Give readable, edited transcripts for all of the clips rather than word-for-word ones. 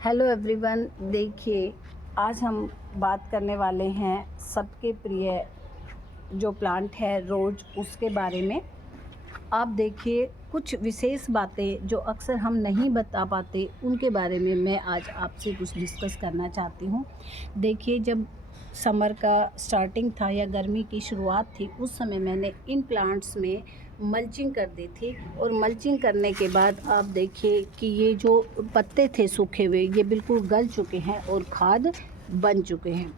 Hello everyone. देखिए, आज हम बात करने वाले हैं सबके प्रिय जो प्लांट है रोज़, उसके बारे में। आप देखिए, कुछ विशेष बातें जो अक्सर हम नहीं बता पाते, उनके बारे में मैं आज आपसे कुछ डिस्कस करना चाहती हूँ। देखिए, जब समर का स्टार्टिंग था या गर्मी की शुरुआत थी, उस समय मैंने इन प्लांट्स में मल्चिंग कर दी थी। और मल्चिंग करने के बाद आप देखिए कि ये जो पत्ते थे सूखे हुए, ये बिल्कुल गल चुके हैं और खाद बन चुके हैं।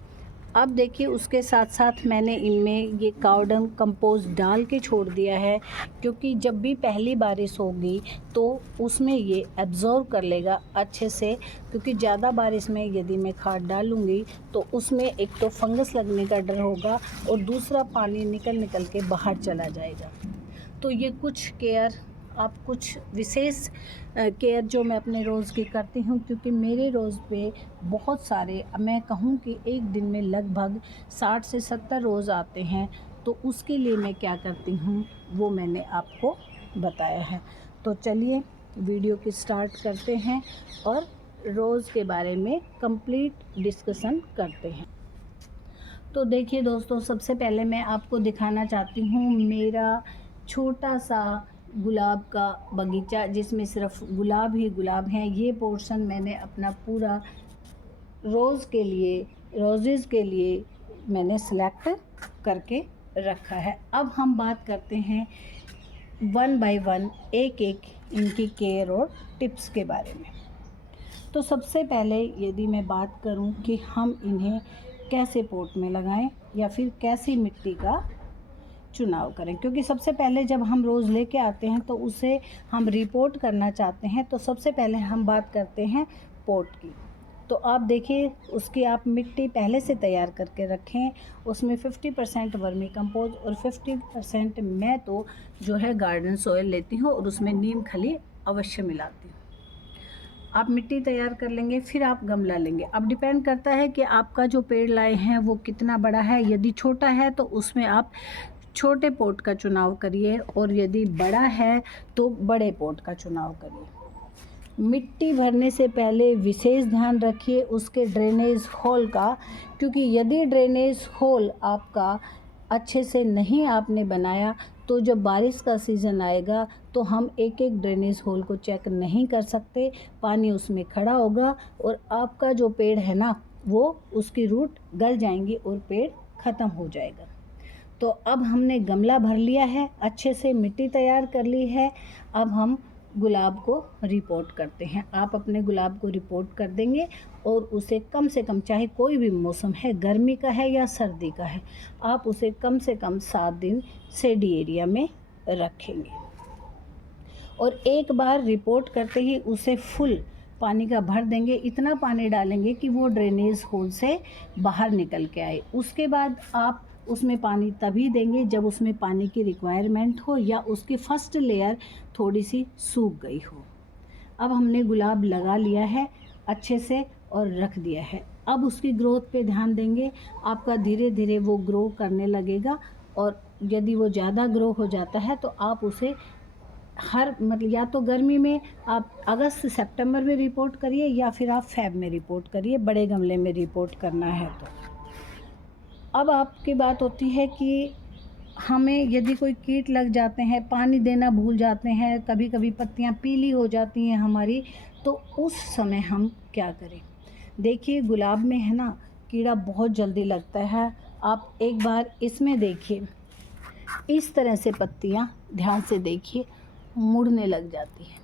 अब देखिए, उसके साथ साथ मैंने इनमें ये काव डंग कंपोस्ट डाल के छोड़ दिया है, क्योंकि जब भी पहली बारिश होगी तो उसमें ये एब्ज़ॉर्ब कर लेगा अच्छे से। क्योंकि ज़्यादा बारिश में यदि मैं खाद डालूँगी तो उसमें एक तो फंगस लगने का डर होगा और दूसरा पानी निकल के बाहर चला जाएगा। तो ये कुछ केयर, आप कुछ विशेष केयर जो मैं अपने रोज़ की करती हूँ, क्योंकि मेरे रोज़ पे बहुत सारे, मैं कहूँ कि एक दिन में लगभग 60 से 70 रोज़ आते हैं। तो उसके लिए मैं क्या करती हूँ वो मैंने आपको बताया है। तो चलिए वीडियो की स्टार्ट करते हैं और रोज़ के बारे में कंप्लीट डिस्कशन करते हैं। तो देखिए दोस्तों, सबसे पहले मैं आपको दिखाना चाहती हूँ मेरा छोटा सा गुलाब का बगीचा, जिसमें सिर्फ गुलाब ही गुलाब हैं। ये पोर्शन मैंने अपना पूरा रोज़ेज़ के लिए मैंने सेलेक्ट करके रखा है। अब हम बात करते हैं वन बाय वन, एक एक इनकी केयर और टिप्स के बारे में। तो सबसे पहले यदि मैं बात करूं कि हम इन्हें कैसे पॉट में लगाएं या फिर कैसी मिट्टी का चुनाव करें, क्योंकि सबसे पहले जब हम रोज़ लेके आते हैं तो उसे हम रिपोर्ट करना चाहते हैं। तो सबसे पहले हम बात करते हैं पॉट की। तो आप देखिए, उसकी आप मिट्टी पहले से तैयार करके रखें। उसमें 50% वर्मी कंपोज और 50% मैं तो जो है गार्डन सॉइल लेती हूँ और उसमें नीम खली अवश्य मिलाती हूँ। आप मिट्टी तैयार कर लेंगे, फिर आप गमला लेंगे। अब डिपेंड करता है कि आपका जो पेड़ लाए हैं वो कितना बड़ा है। यदि छोटा है तो उसमें आप छोटे पॉट का चुनाव करिए, और यदि बड़ा है तो बड़े पॉट का चुनाव करिए। मिट्टी भरने से पहले विशेष ध्यान रखिए उसके ड्रेनेज होल का, क्योंकि यदि ड्रेनेज होल आपका अच्छे से नहीं आपने बनाया तो जब बारिश का सीज़न आएगा तो हम एक एक ड्रेनेज होल को चेक नहीं कर सकते। पानी उसमें खड़ा होगा और आपका जो पेड़ है ना, वो उसकी रूट गल जाएंगी और पेड़ ख़त्म हो जाएगा। तो अब हमने गमला भर लिया है, अच्छे से मिट्टी तैयार कर ली है। अब हम गुलाब को रिपोर्ट करते हैं। आप अपने गुलाब को रिपोर्ट कर देंगे और उसे कम से कम, चाहे कोई भी मौसम है, गर्मी का है या सर्दी का है, आप उसे कम से कम 7 दिन शेडी एरिया में रखेंगे। और एक बार रिपोर्ट करते ही उसे फुल पानी का भर देंगे। इतना पानी डालेंगे कि वो ड्रेनेज होल से बाहर निकल के आए। उसके बाद आप उसमें पानी तभी देंगे जब उसमें पानी की रिक्वायरमेंट हो या उसकी फर्स्ट लेयर थोड़ी सी सूख गई हो। अब हमने गुलाब लगा लिया है अच्छे से और रख दिया है। अब उसकी ग्रोथ पे ध्यान देंगे। आपका धीरे धीरे वो ग्रो करने लगेगा, और यदि वो ज़्यादा ग्रो हो जाता है तो आप उसे या तो गर्मी में आप अगस्त सितंबर में रिपोर्ट करिए या फिर आप फ़ेब में रिपोर्ट करिए, बड़े गमले में रिपोर्ट करना है तो। अब आपकी बात होती है कि हमें यदि कोई कीट लग जाते हैं, पानी देना भूल जाते हैं, कभी कभी पत्तियां पीली हो जाती हैं हमारी, तो उस समय हम क्या करें। देखिए, गुलाब में है ना, कीड़ा बहुत जल्दी लगता है। आप एक बार इसमें देखिए, इस तरह से पत्तियां, ध्यान से देखिए, मुड़ने लग जाती हैं।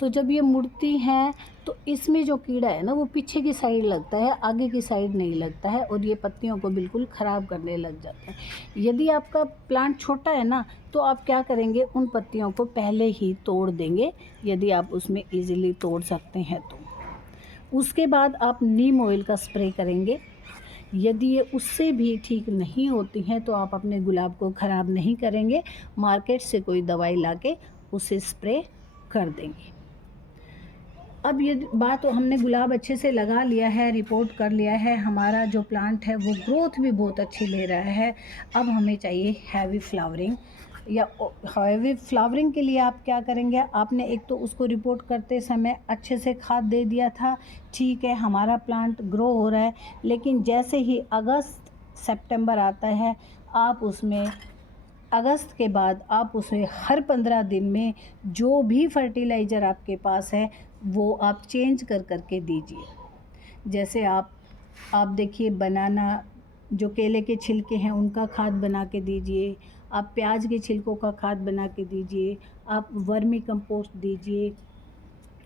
तो जब ये मुड़ती हैं तो इसमें जो कीड़ा है ना, वो पीछे की साइड लगता है, आगे की साइड नहीं लगता है, और ये पत्तियों को बिल्कुल ख़राब करने लग जाता है। यदि आपका प्लांट छोटा है ना, तो आप क्या करेंगे, उन पत्तियों को पहले ही तोड़ देंगे, यदि आप उसमें इजीली तोड़ सकते हैं तो। उसके बाद आप नीम ऑयल का स्प्रे करेंगे। यदि ये उससे भी ठीक नहीं होती हैं तो आप अपने गुलाब को ख़राब नहीं करेंगे, मार्केट से कोई दवाई लाके उसे स्प्रे कर देंगे। अब ये बात, हमने गुलाब अच्छे से लगा लिया है, रिपोर्ट कर लिया है, हमारा जो प्लांट है वो ग्रोथ भी बहुत अच्छी ले रहा है। अब हमें चाहिए हैवी फ्लावरिंग। या हैवी फ्लावरिंग के लिए आप क्या करेंगे, आपने एक तो उसको रिपोर्ट करते समय अच्छे से खाद दे दिया था, ठीक है हमारा प्लांट ग्रो हो रहा है, लेकिन जैसे ही अगस्त सितंबर आता है, आप उसमें अगस्त के बाद आप उसे हर 15 दिन में जो भी फर्टिलाइज़र आपके पास है वो आप चेंज कर के दीजिए। जैसे आप देखिए बनाना, जो केले के छिलके हैं उनका खाद बना के दीजिए, आप प्याज के छिलकों का खाद बना के दीजिए, आप वर्मी कंपोस्ट दीजिए,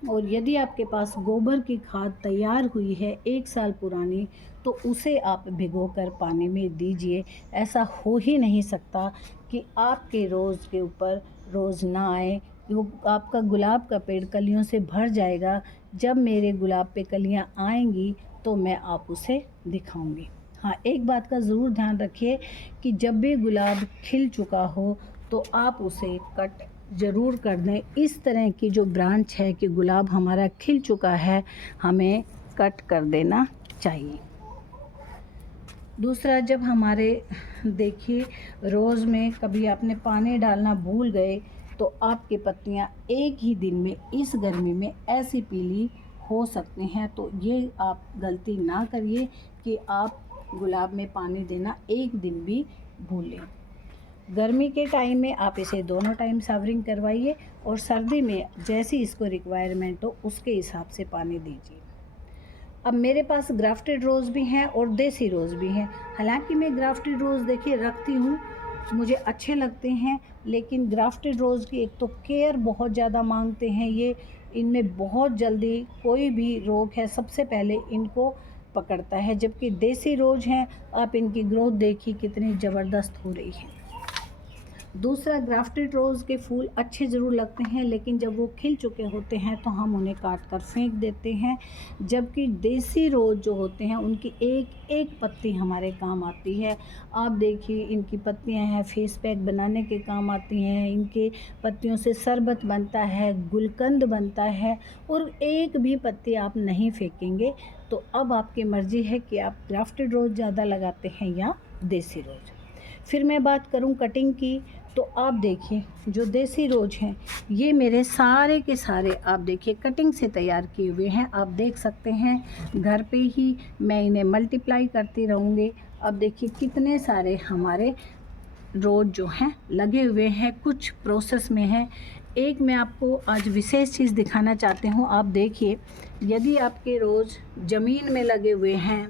और यदि आपके पास गोबर की खाद तैयार हुई है 1 साल पुरानी, तो उसे आप भिगोकर पानी में दीजिए। ऐसा हो ही नहीं सकता कि आपके रोज़ के ऊपर रोज़ ना आए। वो आपका गुलाब का पेड़ कलियों से भर जाएगा। जब मेरे गुलाब पे कलियां आएंगी तो मैं आप उसे दिखाऊंगी। हाँ, एक बात का ज़रूर ध्यान रखिए कि जब भी गुलाब खिल चुका हो तो आप उसे कट ज़रूर कर दें। इस तरह की जो ब्रांच है कि गुलाब हमारा खिल चुका है, हमें कट कर देना चाहिए। दूसरा, जब हमारे देखिए रोज़ में कभी आपने पानी डालना भूल गए तो आपकी पत्तियां एक ही दिन में इस गर्मी में ऐसी पीली हो सकती हैं। तो ये आप गलती ना करिए कि आप गुलाब में पानी देना एक दिन भी भूलें। गर्मी के टाइम में आप इसे दोनों टाइम सावरिंग करवाइए, और सर्दी में जैसी इसको रिक्वायरमेंट हो उसके हिसाब से पानी दीजिए। अब मेरे पास ग्राफ्टेड रोज़ भी हैं और देसी रोज़ भी हैं। हालांकि मैं ग्राफ्टेड रोज़ देखिए रखती हूँ, मुझे अच्छे लगते हैं, लेकिन ग्राफ्टेड रोज़ की एक तो केयर बहुत ज़्यादा मांगते हैं। ये इनमें बहुत जल्दी कोई भी रोग है सबसे पहले इनको पकड़ता है, जबकि देसी रोज़ हैं, आप इनकी ग्रोथ देखिए कितनी ज़बरदस्त हो रही है। दूसरा, ग्राफ्टेड रोज़ के फूल अच्छे ज़रूर लगते हैं, लेकिन जब वो खिल चुके होते हैं तो हम उन्हें काट कर फेंक देते हैं, जबकि देसी रोज़ जो होते हैं उनकी एक एक पत्ती हमारे काम आती है। आप देखिए इनकी पत्तियां हैं फेस पैक बनाने के काम आती हैं, इनके पत्तियों से शरबत बनता है, गुलकंद बनता है, और एक भी पत्ती आप नहीं फेंकेंगे। तो अब आपकी मर्ज़ी है कि आप ग्राफ्टेड रोज़ ज़्यादा लगाते हैं या देसी रोज़। फिर मैं बात करूं कटिंग की, तो आप देखिए जो देसी रोज़ हैं ये मेरे सारे के सारे आप देखिए कटिंग से तैयार किए हुए हैं। आप देख सकते हैं घर पे ही मैं इन्हें मल्टीप्लाई करती रहूँगी। अब देखिए कितने सारे हमारे रोज़ जो हैं लगे हुए हैं, कुछ प्रोसेस में हैं। एक मैं आपको आज विशेष चीज़ दिखाना चाहती हूँ। आप देखिए यदि आपके रोज़ ज़मीन में लगे हुए हैं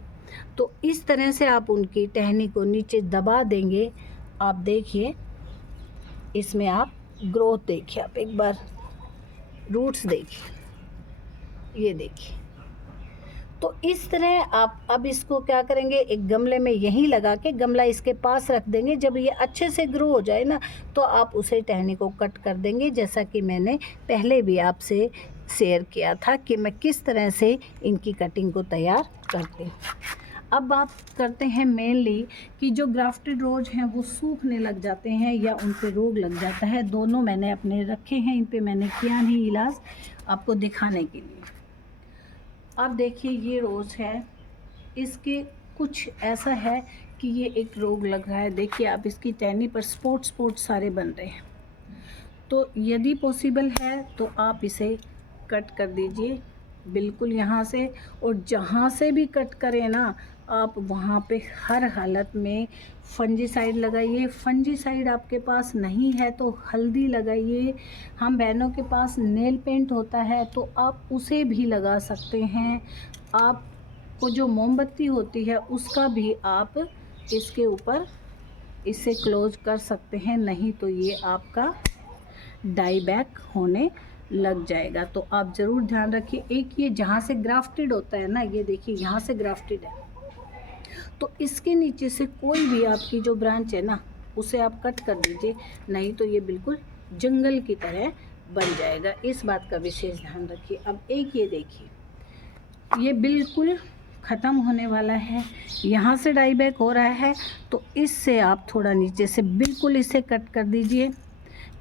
तो इस तरह से आप उनकी टहनी को नीचे दबा देंगे। आप देखिए इसमें आप ग्रोथ देखिए, आप एक बार रूट्स देखिए, ये देखिए। तो इस तरह आप अब इसको क्या करेंगे, एक गमले में यहीं लगा के गमला इसके पास रख देंगे। जब ये अच्छे से ग्रो हो जाए ना तो आप उसे टहनी को कट कर देंगे, जैसा कि मैंने पहले भी आपसे शेयर किया था कि मैं किस तरह से इनकी कटिंग को तैयार करती हूँ। अब बात करते हैं मेनली कि जो ग्राफ्टेड रोज़ हैं वो सूखने लग जाते हैं या उन पे रोग लग जाता है। दोनों मैंने अपने रखे हैं, इन पे मैंने किया नहीं इलाज, आपको दिखाने के लिए। अब देखिए ये रोज़ है, इसके कुछ ऐसा है कि ये एक रोग लग रहा है। देखिए आप इसकी टहनी पर स्पॉट सारे बन रहे हैं। तो यदि पॉसिबल है तो आप इसे कट कर दीजिए बिल्कुल यहाँ से, और जहाँ से भी कट करें ना आप वहाँ पे हर हालत में फंजीसाइड लगाइए। फंजीसाइड आपके पास नहीं है तो हल्दी लगाइए। हम बहनों के पास नेल पेंट होता है तो आप उसे भी लगा सकते हैं। आपको जो मोमबत्ती होती है उसका भी आप इसके ऊपर इसे क्लोज कर सकते हैं, नहीं तो ये आपका डाई बैक होने लग जाएगा। तो आप ज़रूर ध्यान रखिए। एक ये जहाँ से ग्राफ्टेड होता है ना, ये देखिए यहाँ से ग्राफ्टेड है, तो इसके नीचे से कोई भी आपकी जो ब्रांच है ना उसे आप कट कर दीजिए, नहीं तो ये बिल्कुल जंगल की तरह बन जाएगा। इस बात का विशेष ध्यान रखिए। अब एक ये देखिए ये बिल्कुल ख़त्म होने वाला है, यहाँ से डाई बैक हो रहा है, तो इससे आप थोड़ा नीचे से बिल्कुल इसे कट कर दीजिए।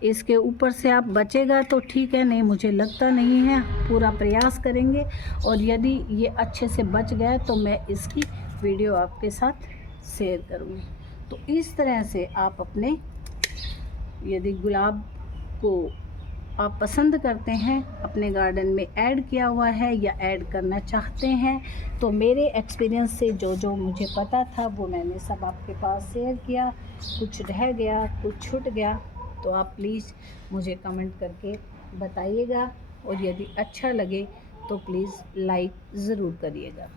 इसके ऊपर से आप बचेगा तो ठीक है, नहीं मुझे लगता नहीं है, पूरा प्रयास करेंगे। और यदि ये अच्छे से बच गया तो मैं इसकी वीडियो आपके साथ शेयर करूँगी। तो इस तरह से आप अपने यदि गुलाब को आप पसंद करते हैं, अपने गार्डन में ऐड किया हुआ है या ऐड करना चाहते हैं, तो मेरे एक्सपीरियंस से जो जो मुझे पता था वो मैंने सब आपके पास शेयर किया। कुछ रह गया, कुछ छूट गया, तो आप प्लीज़ मुझे कमेंट करके बताइएगा, और यदि अच्छा लगे तो प्लीज़ लाइक ज़रूर करिएगा।